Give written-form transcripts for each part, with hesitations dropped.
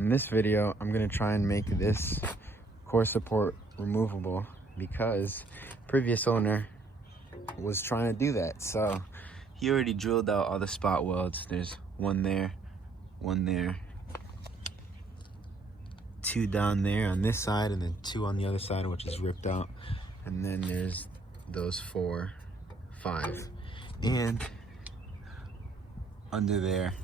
In this video, I'm gonna try and make this core support removable because previous owner was trying to do that. So he already drilled out all the spot welds. There's one there, two down there on this side, and then two on the other side, which is ripped out. And then there's those 4, 5, and under there,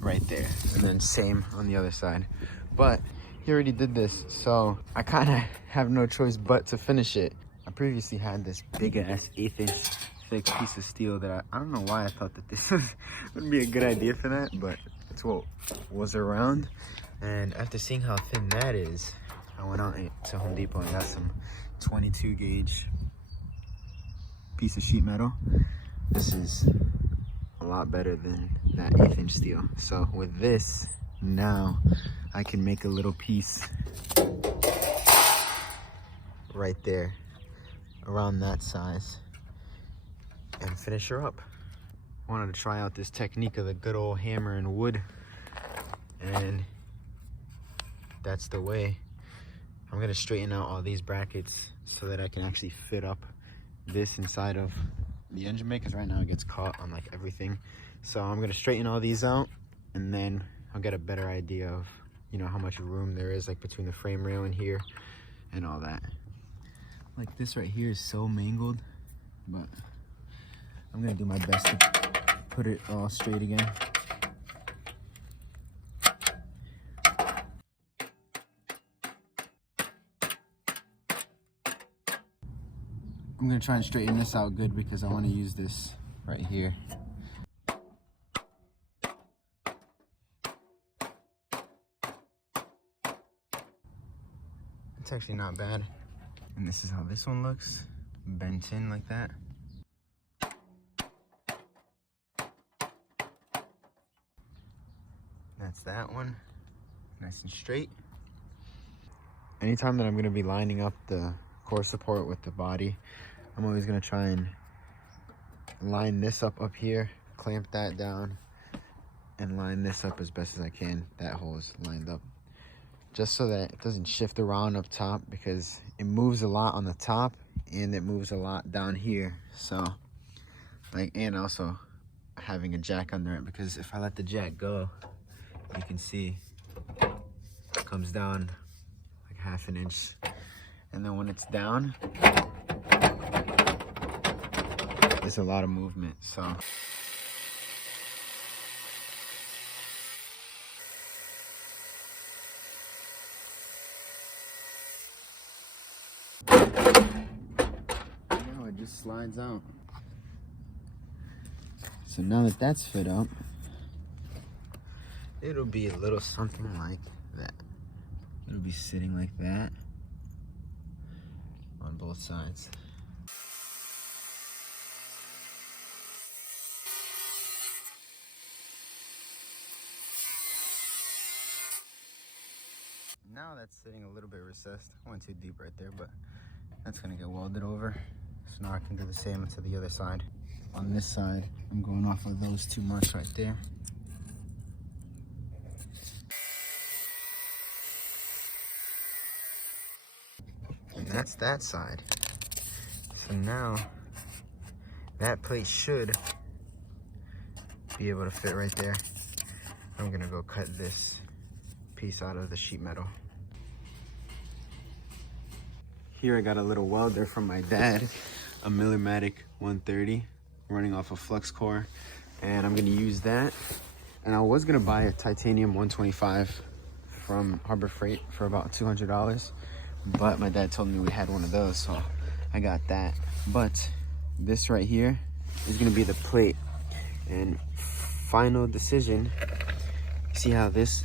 right there, and then same on the other side. But he already did this, so I kind of have no choice but to finish it. I previously had this big ass 1/8 inch thick piece of steel that I don't know why I thought that this would be a good idea for that, but it's what was around. And after seeing how thin that is, I went out to Home Depot and got some 22 gauge piece of sheet metal. This is a lot better than that 1/8 inch steel. So with this, now I can make a little piece right there around that size and finish her up. I wanted to try out this technique of the good old hammer and wood, and that's the way. I'm gonna straighten out all these brackets so that I can actually fit up this inside of the engine bay, because right now it gets caught on like everything. So I'm gonna straighten all these out, and then I'll get a better idea of, you know, how much room there is like between the frame rail and here and all that. Like this right here is so mangled, but I'm gonna do my best to put it all straight again. I'm gonna try and straighten this out good because I want to use this right here. It's actually not bad. And this is how this one looks, bent in like that. That's that one, nice and straight. Anytime that I'm gonna be lining up the core support with the body, I'm always gonna try and line this up here, clamp that down, and line this up as best as I can. That hole is lined up, just so that it doesn't shift around up top, because it moves a lot on the top and it moves a lot down here. So like, and also having a jack under it, because if I let the jack go, you can see it comes down like 1/2 inch, and then when it's down, there's a lot of movement. So now it just slides out. So now that that's fit up, it'll be a little something like that. It'll be sitting like that on both sides. Now that's sitting a little bit recessed. I went too deep right there, but that's gonna get welded over. So now I can do the same to the other side. On this side, I'm going off of those 2 marks right there. And that's that side. So now that plate should be able to fit right there. I'm gonna go cut this piece out of the sheet metal. Here I got a little welder from my dad, a Millimatic 130 running off a flux core, and I'm gonna use that. And I was gonna buy a titanium 125 from Harbor Freight for about $200, but my dad told me we had one of those, so I got that. But this right here is gonna be the plate. And final decision, see how this,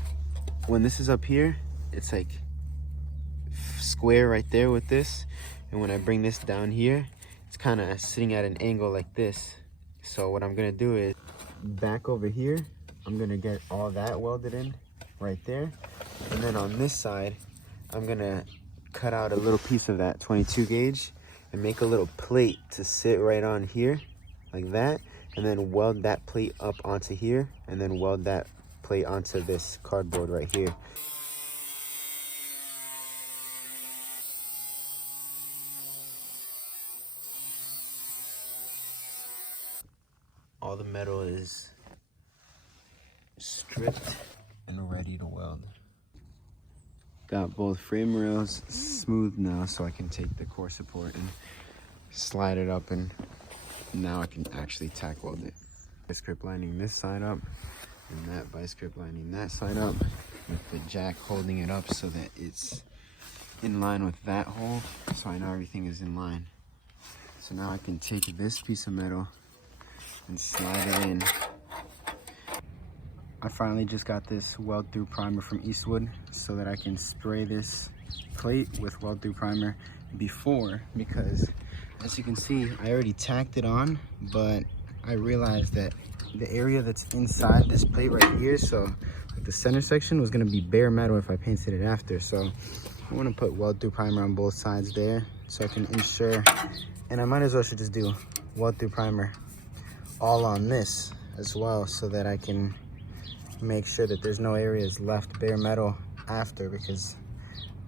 when this is up here, it's like square right there with this, and when I bring this down here, it's kind of sitting at an angle like this. So what I'm gonna do is back over here, I'm gonna get all that welded in right there, and then on this side I'm gonna cut out a little piece of that 22 gauge and make a little plate to sit right on here like that, and then weld that plate up onto here, and then weld that plate onto this cardboard right here. All the metal is stripped and ready to weld. Got both frame rails smooth now, so I can take the core support and slide it up, and now I can actually tack weld it. Vice grip lining this side up, and that vice grip lining that side up, with the jack holding it up so that it's in line with that hole, so I know everything is in line. So now I can take this piece of metal and slide it in. I finally just got this weld through primer from Eastwood so that I can spray this plate with weld through primer before, because as you can see, I already tacked it on, but I realized that the area that's inside this plate right here, so like the center section, was gonna be bare metal if I painted it after. So I wanna put weld through primer on both sides there so I can ensure, and I might as well should just do weld through primer all on this as well, so that I can make sure that there's no areas left bare metal after, because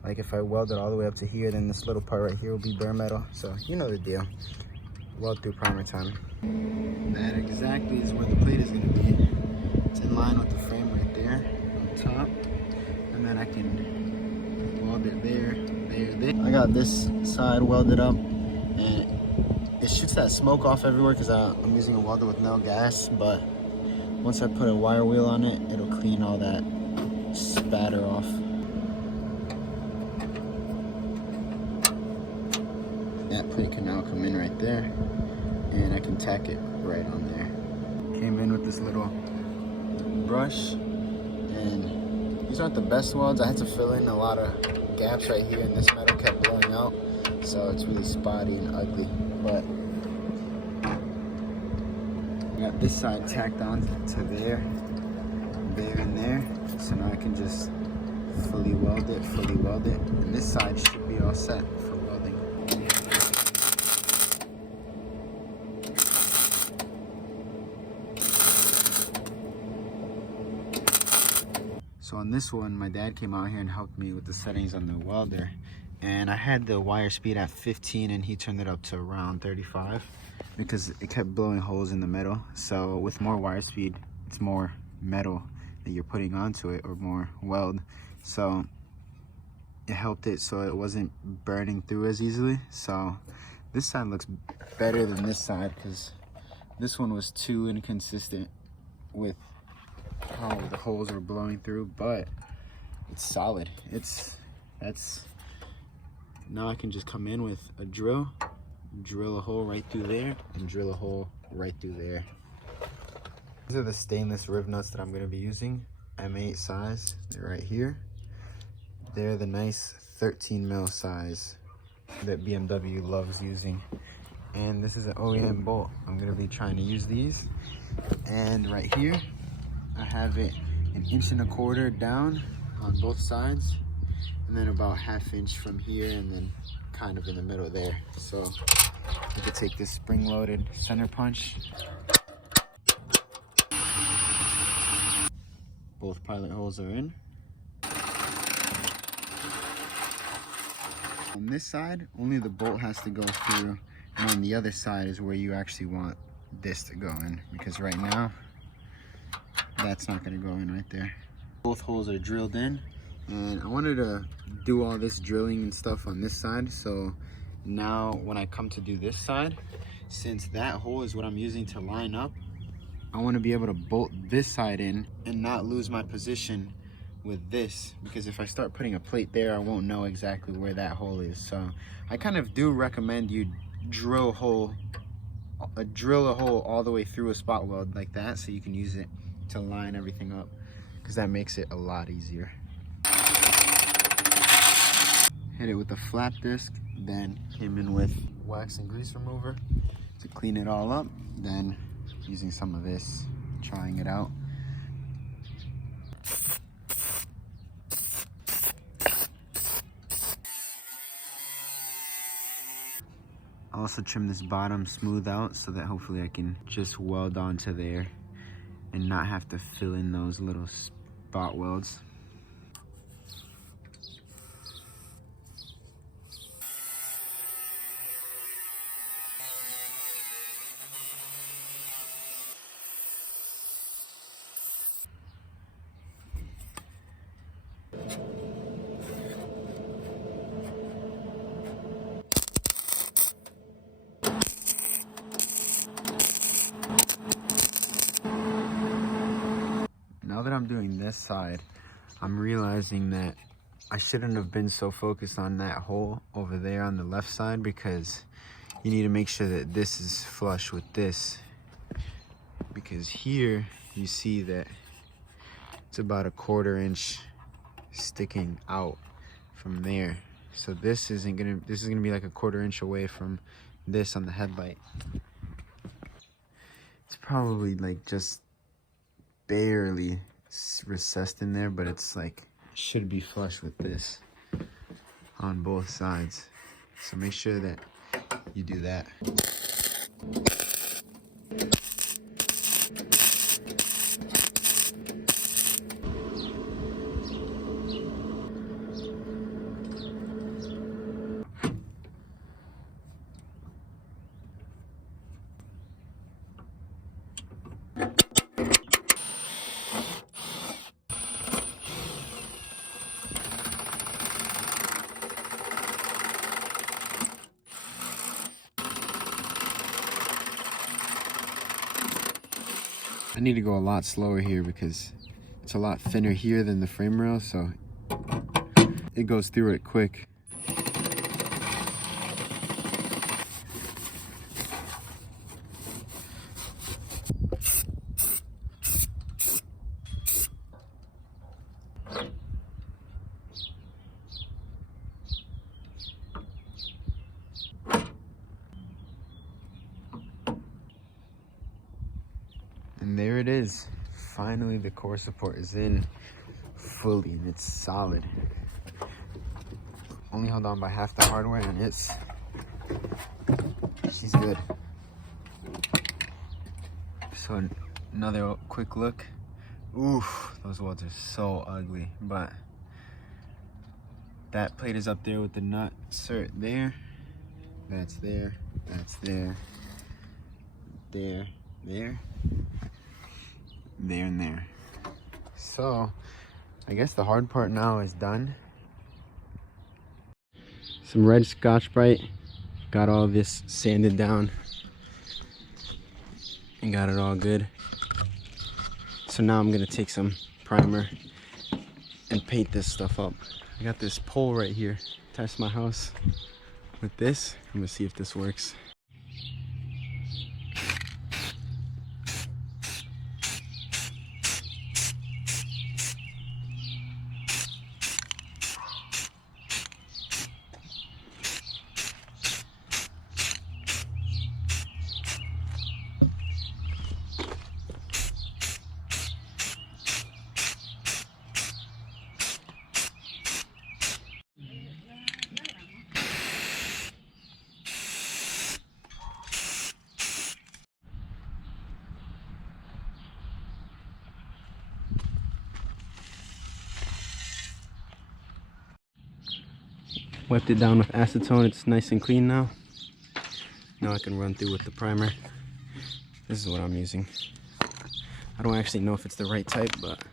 like if I weld it all the way up to here, then this little part right here will be bare metal. So you know the deal. Weld through primer time. That exactly is where the plate is going to be. It's in line with the frame right there on top, and then I can weld it there, there. I got this side welded up, and it shoots that smoke off everywhere because I'm using a welder with no gas, but once I put a wire wheel on it, it'll clean all that spatter off. That plate can now come in right there, and I can tack it right on there. Came in with this little brush, and these aren't the best welds. I had to fill in a lot of gaps right here, and this metal kept blowing out, so it's really spotty and ugly. But I got this side tacked on to there, there, and there. So now I can just fully weld it, and this side should be all set for welding. So on this one, my dad came out here and helped me with the settings on the welder, and I had the wire speed at 15 and he turned it up to around 35 because it kept blowing holes in the metal. So with more wire speed, it's more metal that you're putting onto it, or more weld, so it helped it so it wasn't burning through as easily. So this side looks better than this side because this one was too inconsistent with how the holes were blowing through, but it's solid. That's now I can just come in with a drill a hole right through there, and drill a hole right through there. These are the stainless rib nuts that I'm going to be using, M8 size. They're right here. They're the nice 13 mil size that BMW loves using, and this is an OEM bolt. I'm going to be trying to use these, and right here I have it 1.25 inches down on both sides, and then about 1/2 inch from here, and then kind of in the middle there. So I could take this spring-loaded center punch. Both pilot holes are in. On this side, only the bolt has to go through, and on the other side is where you actually want this to go in, because right now that's not going to go in right there. Both holes are drilled in, and I wanted to do all this drilling and stuff on this side, so now when I come to do this side, since that hole is what I'm using to line up, I want to be able to bolt this side in and not lose my position with this, because if I start putting a plate there, I won't know exactly where that hole is. So I kind of do recommend you drill a hole all the way through a spot weld like that, so you can use it to line everything up, because that makes it a lot easier. Hit it with a flap disc, then came in with wax and grease remover to clean it all up, then using some of this, trying it out. I also trim this bottom smooth out so that hopefully I can just weld onto there and not have to fill in those little spot welds. Now that I'm doing this side, I'm realizing that I shouldn't have been so focused on that hole over there on the left side, because you need to make sure that this is flush with this, because here you see that it's about a 1/4 inch sticking out from there. So this is gonna be like a 1/4 inch away from this on the headlight. It's probably like just barely recessed in there, but it's like should be flush with this on both sides. So make sure that you do that. I need to go a lot slower here because it's a lot thinner here than the frame rail, so it goes through it quick. And there it is. Finally, the core support is in fully and it's solid. Only held on by half the hardware and she's good. So another quick look. Oof, those welds are so ugly, but that plate is up there with the nut insert there. That's there, that's there, there, there, there, and there. So I guess the hard part now is done. Some red Scotch-Brite, got all this sanded down and got it all good. So now I'm gonna take some primer and paint this stuff up. I got this pole right here attached to my house with this. I'm gonna see if this works. Wiped it down with acetone. It's nice and clean now. Now I can run through with the primer. This is what I'm using. I don't actually know if it's the right type, but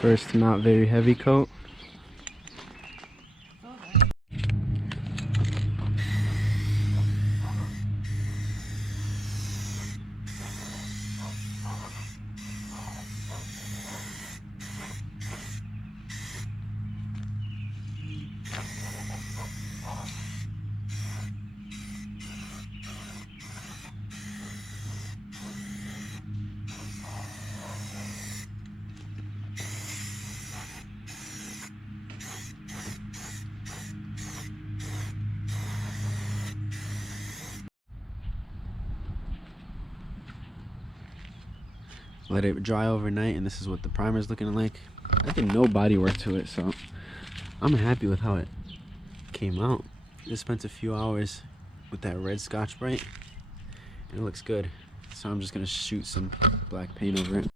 first not very heavy coat. let it dry overnight, and this is what the primer is looking like. I did no body work to it, so I'm happy with how it came out. Just spent a few hours with that red Scotch-Brite, and it looks good. So I'm just gonna shoot some black paint over it.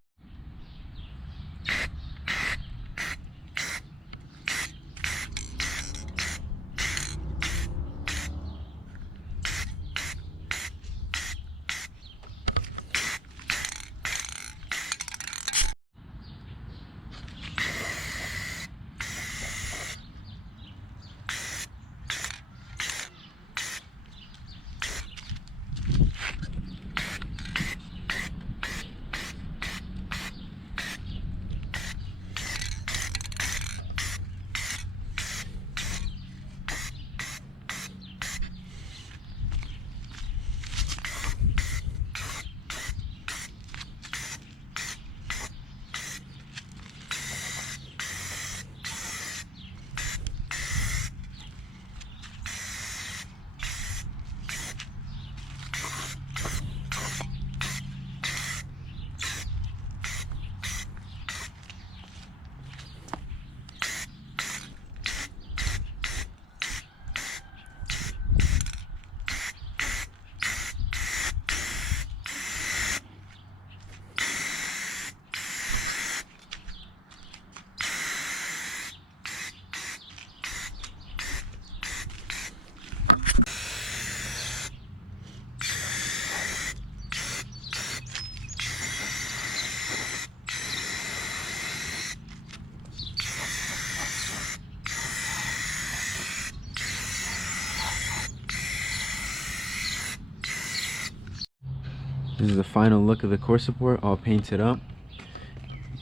This is the final look of the core support, all painted up.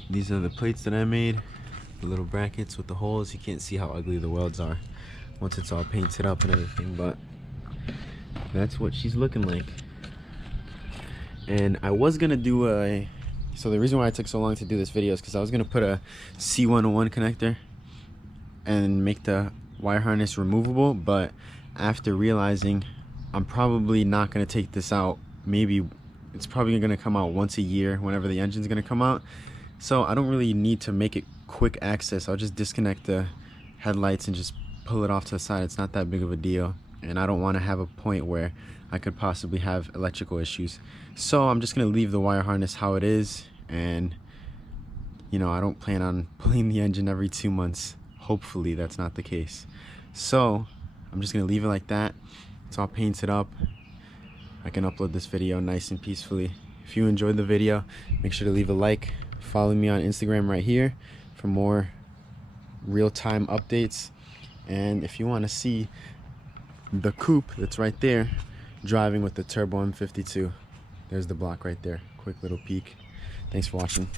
These are the plates that I made, the little brackets with the holes. You can't see how ugly the welds are once it's all painted up and everything, but that's what she's looking like. And I was gonna do so the reason why I took so long to do this video is because I was gonna put a C101 connector and make the wire harness removable, but after realizing I'm probably not gonna take this out, maybe it's probably gonna come out once a year whenever the engine's gonna come out, so I don't really need to make it quick access. I'll just disconnect the headlights and just pull it off to the side. It's not that big of a deal, and I don't want to have a point where I could possibly have electrical issues. So I'm just gonna leave the wire harness how it is, and you know, I don't plan on pulling the engine every 2 months. Hopefully that's not the case. So I'm just gonna leave it like that. It's all painted up. I can upload this video nice and peacefully. If you enjoyed the video, make sure to leave a like. Follow me on Instagram right here for more real-time updates. And if you want to see the coupe that's right there driving with the turbo M52, there's the block right there. Quick little peek. Thanks for watching.